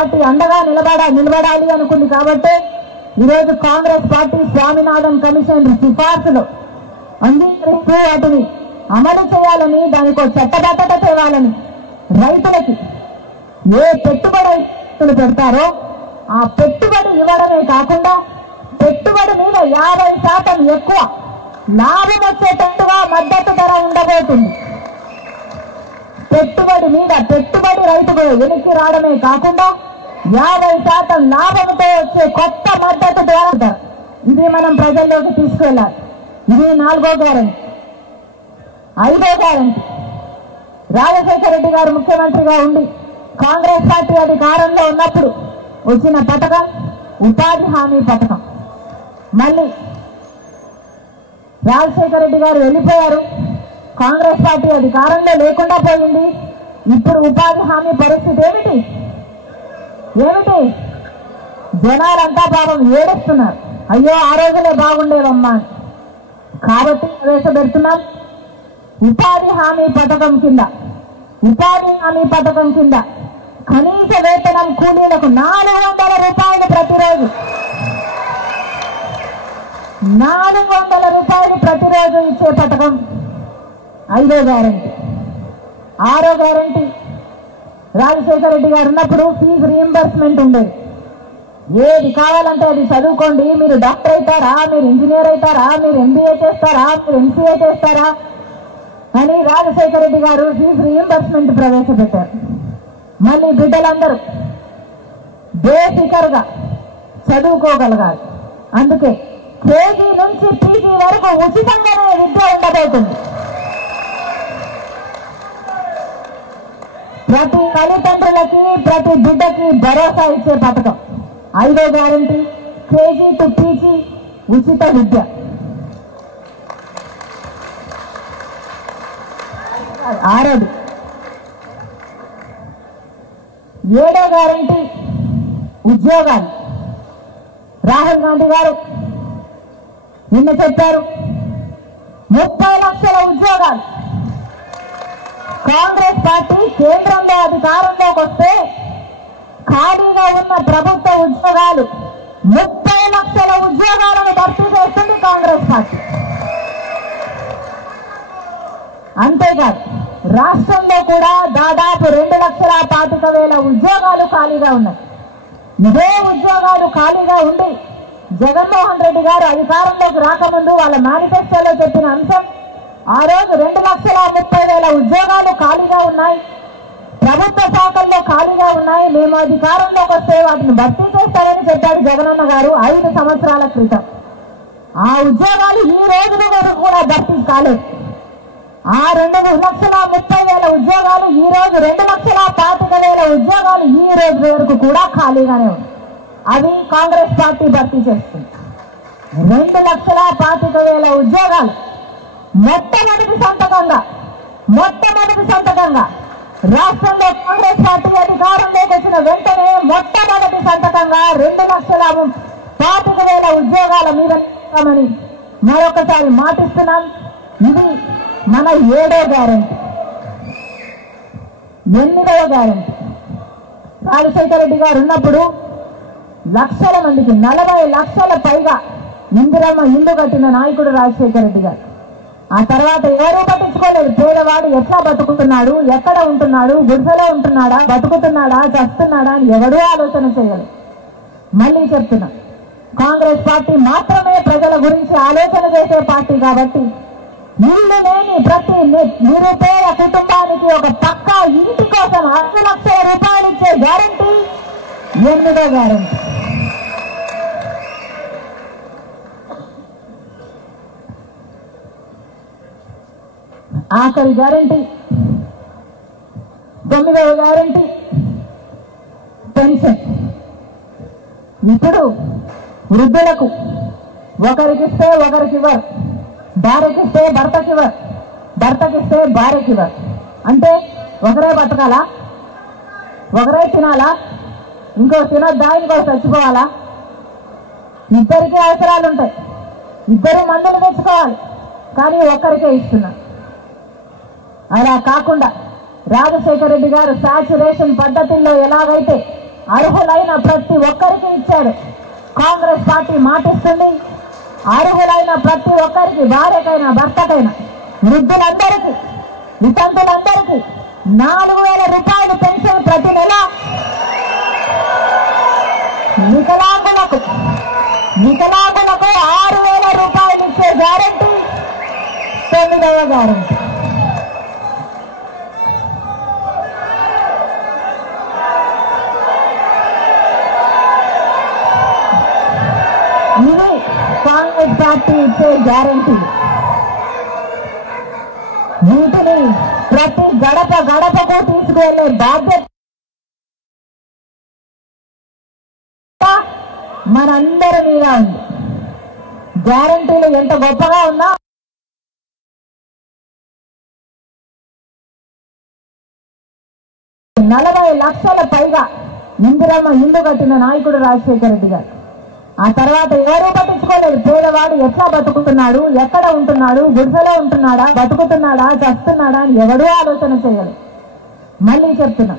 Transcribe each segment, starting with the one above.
Party అండగా నిలబడాలి అనుకుంది కాబట్టి ఈరోజు కాంగ్రెస్ పార్టీ స్వామినాథన్ కమిషన్ సిఫార్సులు అంగీకరిస్తూ వాటిని అమలు చేయాలని, దానికి చట్టబద్ధత తేవాలని, రైతులకి ఏ పెట్టుబడులు పెడతారో ఆ పెట్టుబడి ఇవ్వడమే కాకుండా పెట్టుబడి మీద 50% ఎక్కువ లాభం వచ్చేటట్టుగా మద్దతు ధర ఉండబోతుంది. పెట్టుబడి రైతుకు వెనక్కి రావడమే కాకుండా 50% లాభంతో వచ్చే కొత్త మద్దతు ధర, ఇది మనం ప్రజల్లోకి తీసుకెళ్ళాలి. ఇది 4వ గ్యారెంటీ. 5వ గ్యారెంటీ, రాజశేఖర రెడ్డి గారు ముఖ్యమంత్రిగా ఉండి కాంగ్రెస్ పార్టీ అధికారంలో ఉన్నప్పుడు వచ్చిన పథకం ఉపాధి హామీ పథకం. మళ్ళీ రాజశేఖర రెడ్డి గారు వెళ్ళిపోయారు, కాంగ్రెస్ పార్టీ అధికారంలో లేకుండా పోయింది. ఇప్పుడు ఉపాధి హామీ పరిస్థితి ఏమిటి? జనాలంతా పాపం ఏడుస్తున్నారు, అయ్యో ఆ రోజులే బాగుండేవమ్మా. కాబట్టి ప్రవేశపెడుతున్నాం ఉపాధి హామీ పథకం కింద కనీస వేతనం కూలీలకు 400 రూపాయలు ప్రతిరోజు, 400 రూపాయలు ప్రతిరోజు ఇచ్చే పథకం 5వ గ్యారెంటీ. 6వ గ్యారెంటీ, రాజశేఖర రెడ్డి గారు ఉన్నప్పుడు ఫీజు రీయింబర్స్మెంట్ ఉండేది. ఏది కావాలంటే అది చదువుకోండి, మీరు డాక్టర్ అవుతారా, మీరు ఇంజనీర్ అవుతారా, మీరు MBA చేస్తారా, మీరు MCA చేస్తారా అని రాజశేఖర రెడ్డి గారు ఫీజు రీయింబర్స్మెంట్ ప్రవేశపెట్టారు. మళ్ళీ బిడ్డలందరూ బేసికర్గా చదువుకోగలగాలి. అందుకే KG నుంచి PG వరకు ఉచితంగానే విద్య ఉండబోతుంది. ప్రతి తల్లిదండ్రులకి ప్రతి బిడ్డకి భరోసా ఇచ్చే పథకం 5వ గ్యారెంటీ, KG to PG ఉచిత విద్య. 6వది, 7వ గ్యారెంటీ ఉద్యోగాలు. రాహుల్ గాంధీ గారు నిన్న చెప్పారు 30 లక్షల ఉద్యోగాలు. కాంగ్రెస్ పార్టీ కేంద్రంలో అధికారంలోకి వస్తే ఖాళీగా ఉన్న ప్రభుత్వ ఉద్యోగాలు 30 లక్షల ఉద్యోగాలను భర్తీ చేస్తుంది కాంగ్రెస్ పార్టీ. అంతేకాదు రాష్ట్రంలో కూడా దాదాపు 2,25,000 ఉద్యోగాలు ఖాళీగా ఉన్నాయి. ఇదే ఉద్యోగాలు ఖాళీగా ఉండి జగన్మోహన్ రెడ్డి గారు అధికారంలోకి రాకముందు వాళ్ళ మేనిఫెస్టోలో చెప్పిన అంశం, ఆ రోజు 2,30,000 ఉద్యోగాలు ఖాళీగా ఉన్నాయి, ప్రభుత్వ శాఖల్లో ఖాళీగా ఉన్నాయి, మేము అధికారంలోకి వస్తే వాటిని భర్తీ చేస్తారని చెప్పాడు జగనన్న గారు 5 సంవత్సరాల క్రితం. ఆ ఉద్యోగాలు ఈ రోజున వరకు కూడా భర్తీ కాలేదు. ఆ 2,30,000 ఉద్యోగాలు ఈ రోజు 2,25,000 ఉద్యోగాలు ఈ రోజు వరకు కూడా ఖాళీగానే ఉన్నాయి. అవి కాంగ్రెస్ పార్టీ భర్తీ చేస్తుంది. 2,25,000 ఉద్యోగాలు మొట్టమొదటి సంతకంగా రాష్ట్రంలో కాంగ్రెస్ పార్టీ అధికారంలోకి వచ్చిన వెంటనే మొట్టమొదటి సంతకంగా 2,25,000 ఉద్యోగాల మీద ఇస్తామని మరొకసారి మాటిస్తున్నాం. ఇది మన 7వ గ్యారెంటీ. 8వ గ్యారెంటీ, రాజశేఖర రెడ్డి గారు ఉన్నప్పుడు లక్షల మందికి 40 లక్షల పైగా ఇందిరమ్మ ఇల్లు కట్టిన నాయకుడు రాజశేఖర రెడ్డి గారు. ఆ తర్వాత ఎవరూ పట్టించుకోలేదు. పేదవాడు ఎట్లా బతుకుతున్నాడు, ఎక్కడ ఉంటున్నాడు, గుడిసెలో ఉంటున్నాడా, బతుకుతున్నాడా, చస్తున్నాడా అని ఎవరూ ఆలోచన చేయలేదు. మళ్ళీ చెప్తున్నా, కాంగ్రెస్ పార్టీ మాత్రమే ప్రజల గురించి ఆలోచన చేసే పార్టీ కాబట్టి ఇల్లు లేని ప్రతి నిరుపేద కుటుంబానికి ఒక పక్కా ఇంటి కోసం 5 లక్షల రూపాయలు ఇచ్చే గ్యారెంటీ 8వ గ్యారెంటీ. ఆఖరి గ్యారెంటీ 9వ గ్యారెంటీ పెన్షన్. ఇప్పుడు వృద్ధులకు ఒకరికిస్తే ఒకరికివ్వరు, భార్యకిస్తే భర్తకివ్వరు, భర్తకిస్తే భార్యకివ్వరు. అంటే ఒకరే బతకాలా, ఒకరే తినాలా, ఇంకో తినొద్దా, ఇంకో చచ్చిపోవాలా? ఇద్దరికీ అవసరాలు ఉంటాయి, ఇద్దరు మందులు తెచ్చుకోవాలి, కానీ ఒక్కరికే ఇస్తున్నా. అలా కాకుండా రాజశేఖర రెడ్డి గారు సాచురేషన్ పద్ధతుల్లో ఎలాగైతే అర్హులైన ప్రతి ఒక్కరికి ఇచ్చారు. కాంగ్రెస్ పార్టీ మాటిస్తుంది, అర్హులైన ప్రతి ఒక్కరికి, భార్యకైనా భర్తకైనా, వృద్ధులందరికీ, వితంతులందరికీ 4,000 రూపాయలు పెన్షన్ ప్రతి నెల, వికలాంగులకు 6,000 రూపాయలు ఇచ్చే గ్యారెంటీ 9వ గ్యారెంటీ. ఇది కాంగ్రెస్ పార్టీ ఇచ్చే గ్యారెంటీ. వీటిని ప్రతి గడపకు తీసుకువెళ్లే బాధ్యత మనందరి మీద ఉంది. గ్యారెంటీలు ఎంత గొప్పగా ఉన్నా 40 లక్షల పైగా ఇందిరమ్మ ఇల్లు కట్టిన నాయకుడు రాజశేఖర రెడ్డి గారు. ఆ తర్వాత ఎవరూ పట్టించుకోలేదు. పేదవాడు ఎట్లా బతుకుతున్నాడు, ఎక్కడ ఉంటున్నాడు, గుడిసెలో ఉంటున్నాడా, బతుకుతున్నాడా, చస్తున్నాడా అని ఎవడూ ఆలోచన చేయలేదు. మళ్ళీ చెప్తున్నా,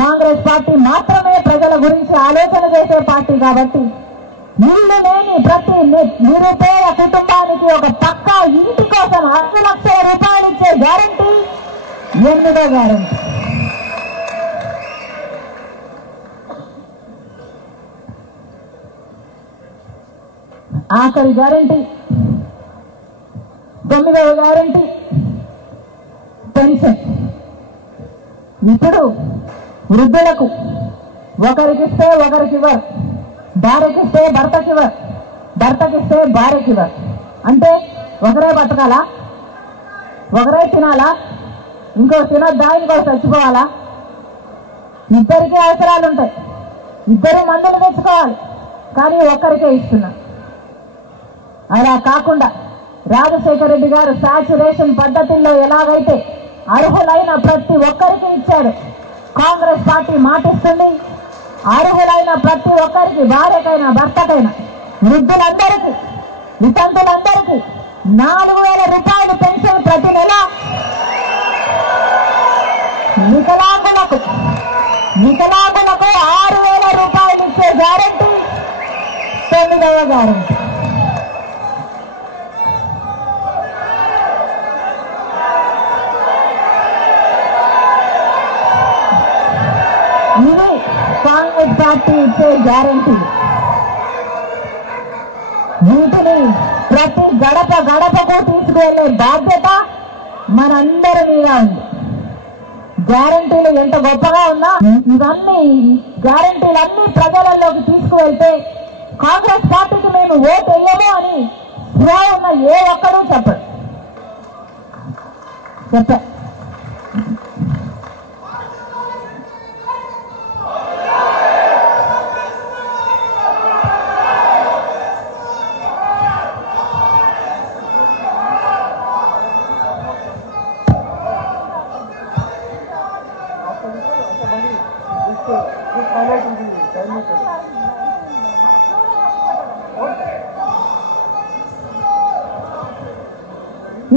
కాంగ్రెస్ పార్టీ మాత్రమే ప్రజల గురించి ఆలోచన చేసే పార్టీ కాబట్టి ఇల్లు లేని ప్రతి నిరుపేద కుటుంబానికి ఒక పక్కా ఇంటి కోసం 6 లక్షల రూపాయలు ఇచ్చే గ్యారెంటీ 8వ గ్యారెంటీ. ఆఖరి గ్యారెంటీ 9వ గ్యారెంటీ పెన్షన్. ఇప్పుడు వృద్ధులకు ఒకరికిస్తే ఒకరికివ్వరు, భార్యకిస్తే భర్తకివ్వరు, భర్తకిస్తే భార్యకివ్వరు. అంటే ఒకరే బతకాలా, ఒకరే తినాలా, ఇంకో తినొద్దా, ఇంకో చచ్చిపోవాలా? ఇద్దరికీ అవసరాలు ఉంటాయి, ఇద్దరు మందులు తెచ్చుకోవాలి, కానీ ఒక్కరికే ఇస్తున్నారు. అలా కాకుండా రాజశేఖర రెడ్డి గారు సాచురేషన్ పద్ధతుల్లో ఎలాగైతే అర్హులైన ప్రతి ఒక్కరికి ఇచ్చారు, కాంగ్రెస్ పార్టీ మాటిస్తుంది, అర్హులైన ప్రతి ఒక్కరికి, భార్యకైనా భర్తకైనా, వృద్ధులందరికీ, వితంతులందరికీ 4,000 రూపాయలు పెన్షన్ ప్రతి నెల, వికలాంగులకు 6,000 రూపాయలు ఇచ్చే గ్యారెంటీ 9వ గ్యారెంటీ. ఇది కాంగ్రెస్ పార్టీ ఇచ్చే గ్యారెంటీ. వీటిని ప్రతి గడపకు తీసుకువెళ్లే బాధ్యత మనందరి మీద ఉంది. గ్యారెంటీలు ఎంత గొప్పగా ఉన్నా ఇవన్నీ గ్యారెంటీలన్నీ ప్రజలలోకి తీసుకువెళ్తే కాంగ్రెస్ పార్టీకి మేము ఓటు వేయము అని ఉన్న ఏ ఒక్కరూ చెప్పారు.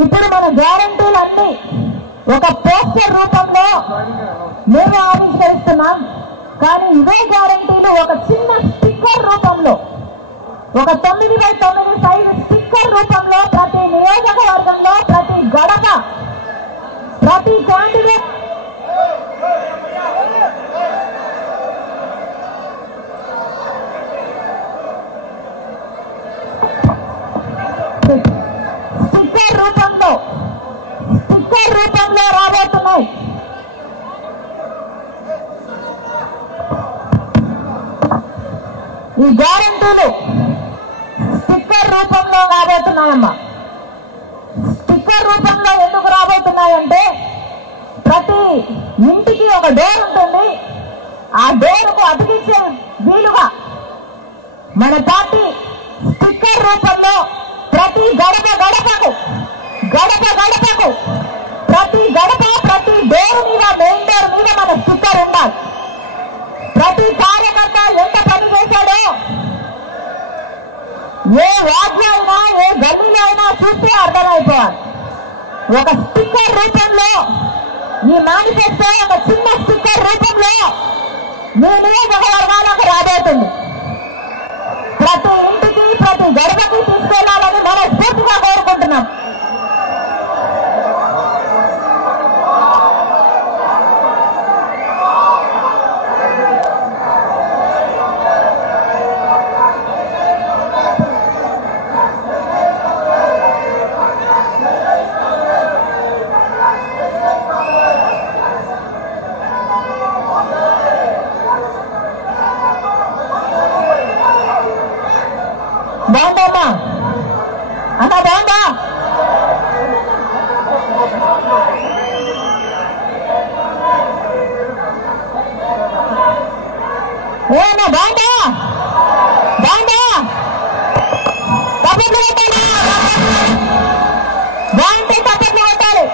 ఇప్పుడు మన గ్యారెంటీలన్నీ ఒక పోస్టర్ రూపంలో మేము ఆవిష్కరిస్తున్నాం, కానీ ఇవే గ్యారెంటీలు ఒక చిన్న స్టిక్కర్ రూపంలో, ఒక 9x9 సైజు స్టిక్కర్ రూపంలో ప్రతి నియోజకవర్గంలో, ప్రతి గడప, ప్రతి క్యాండిడేట్ స్టిక్కర్ రూపంలో రాబోతున్నాయి. ఈ గ్యారెంటీలు స్టిక్కర్ రూపంలో రాబోతున్నాయమ్మా. స్టిక్కర్ రూపంలో ఎందుకు రాబోతున్నాయంటే ప్రతి ఇంటికి ఒక డోర్ ఉంటుంది, ఆ డోరుకు అతికించే వీలుగా మన పార్టీ స్టిక్కర్ రూపంలో ప్రతి గడపకు ప్రతి గడప, ప్రతి డోర్ మీద, మెయిన్ డోర్ మీద మన స్టిక్కర్ ఉండాలి. ప్రతి కార్యకర్త ఎంత పని చేశాడో, ఏ వార్డులో అయినా, ఏ గల్లీలో అయినా చూస్తే అర్థమైపోవాలి. ఒక స్టిక్కర్ రూపంలో ఈ మేనిఫెస్టో, ఒక చిన్న స్టిక్కర్ రూపంలో మీ నియోజకవర్గాలకు రాబోతుంది. ప్రతి ఇంటికి ప్రతి గడపకి తీసుకెళ్లాలని మనస్ఫూర్తిగా కోరుకుంటున్నాం. బాగుందమ్మా అన్న, బాగుందా? ఏమన్నా బాగుందా? బాగుందా? తప్పట్లు కొట్టాలి, బాగుంటే తప్పట్లు కొట్టాలి.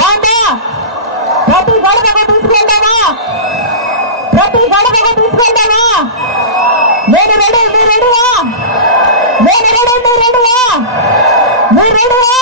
బాగుందా? ప్రతి గడపకు తీసుకెళ్తావా? ప్రతి గడపకు తీసుకెళ్తావా? నేను రెడీ, మీరు రెడీవా? నేను రెడీ, మీరు రెడీవా? మీరు రెడీవా?